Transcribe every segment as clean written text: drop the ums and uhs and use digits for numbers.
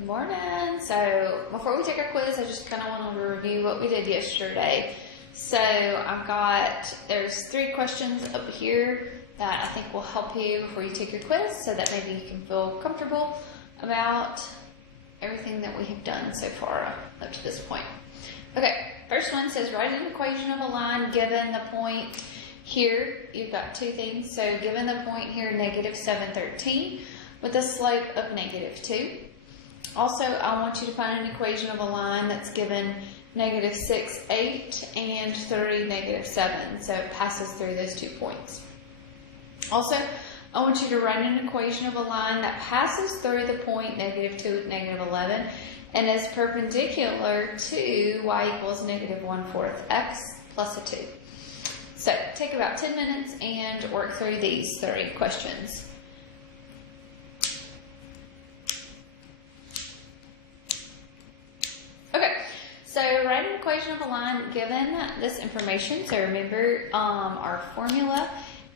Good morning. So before we take our quiz, I just kind of wanted to review what we did yesterday. So there's 3 questions up here that I think will help you before you take your quiz so that maybe you can feel comfortable about everything that we have done so far up to this point. Okay, first one says write an equation of a line given the point here. You've got 2 things. So given the point here, negative 713 with a slope of negative 2. Also, I want you to find an equation of a line that's given negative 6, 8, and 3, negative 7. So it passes through those 2 points. Also, I want you to write an equation of a line that passes through the point negative 2, negative 11, and is perpendicular to y equals negative 1/4 x plus a 2. So take about 10 minutes and work through these 3 questions. So write an equation of a line given this information. So remember our formula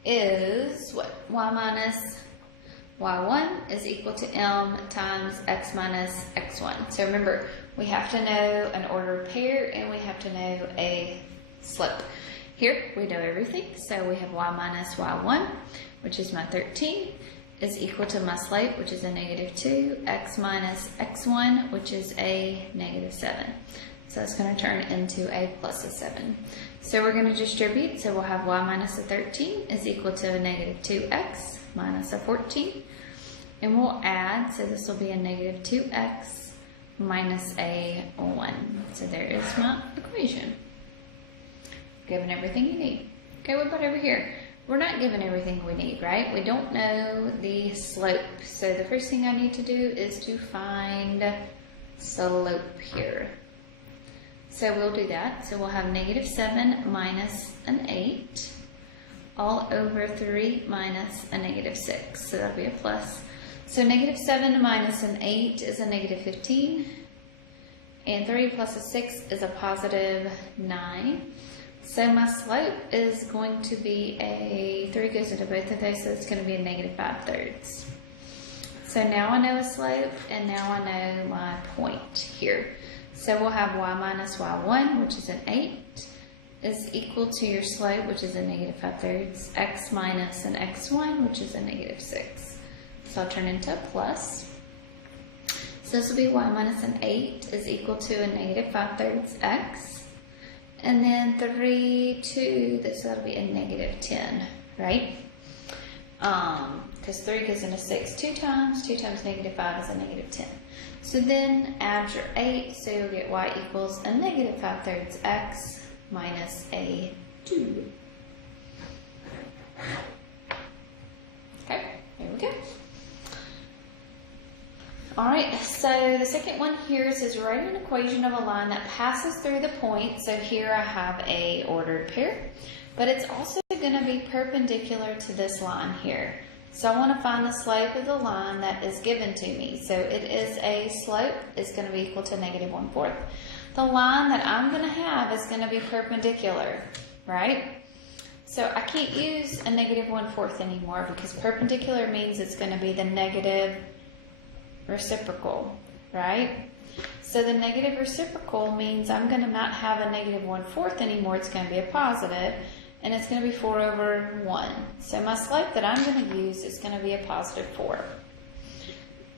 is what? Y minus y1 is equal to m times x minus x1. So remember, we have to know an ordered pair and we have to know a slope. Here we know everything. So we have y minus y1, which is my 13, is equal to my slope, which is a negative 2, x minus x1, which is a negative 7. So it's going to turn into a plus a 7. So we're going to distribute. So we'll have y minus a 13 is equal to a negative 2x minus a 14. And we'll add, so this will be a negative 2x minus a 1. So there is my equation. Given everything you need. Okay, what about over here? We're not given everything we need, right? We don't know the slope. So the first thing I need to do is to find slope here. So we'll do that. So we'll have negative 7 minus an 8 all over 3 minus a negative 6. So that'll be a plus. So negative 7 minus an 8 is a negative 15. And 3 plus a 6 is a positive 9. So my slope is going to be 3 goes into both of those, so it's going to be a negative 5/3. So now I know a slope, and now I know my point here. So we'll have y minus y1, which is an 8, is equal to your slope, which is a negative 5/3, x minus an x1, which is a negative 6. So I'll turn into a plus. So this will be y minus an 8 is equal to a negative 5/3 x. And then 3, 2, so that'll be a negative 10, right? Because 3 goes into 6 2 times. 2 times negative 5 is a negative 10. So then add your 8, so you'll get y equals a negative 5/3 x minus a 2. Okay, there we go. All right, so the second one here says write an equation of a line that passes through the point. So here I have a ordered pair, but it's also going to be perpendicular to this line here. So I want to find the slope of the line that is given to me. So it is a slope is going to be equal to negative 1/4. The line that I'm going to have is going to be perpendicular, right? So I can't use a negative 1/4 anymore because perpendicular means it's going to be the negative reciprocal, right? So the negative reciprocal means I'm going to not have a negative 1/4 anymore. It's going to be a positive, and it's going to be 4 over 1. So my slope that I'm going to use is going to be a positive 4.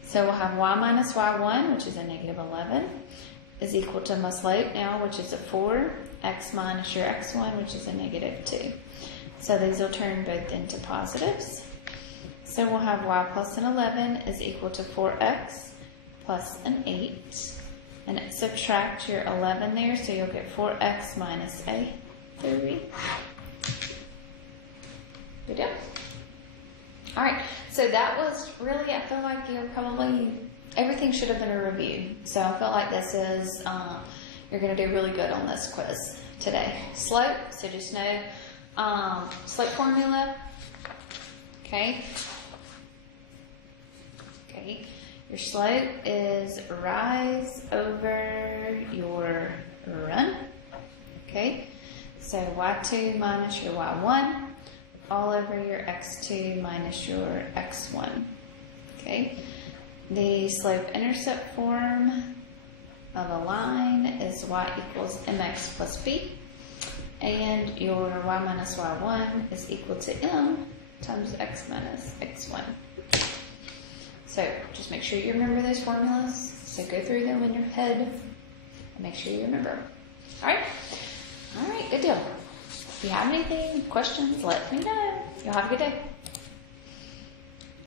So we'll have y minus y1, which is a negative 11, is equal to my slope now, which is a 4, x minus your x1, which is a negative 2. So these will turn both into positives. So we'll have y plus an 11 is equal to 4x plus an 8. And subtract your 11 there, so you'll get 4x minus a 3. Good deal. All right, so that was really, I feel like you're probably, everything should have been a review. So I feel like this is, you're going to do really good on this quiz today. Slope, so just know slope formula, okay. Your slope is rise over your run. Okay, so y2 minus your y1 all over your x2 minus your x1. Okay, The slope-intercept form of a line is y equals mx plus b, and your y minus y1 is equal to m times x minus x1. So just make sure you remember those formulas. So go through them in your head and make sure you remember them. All right? All right, good deal. If you have anything, questions, let me know. You'll have a good day.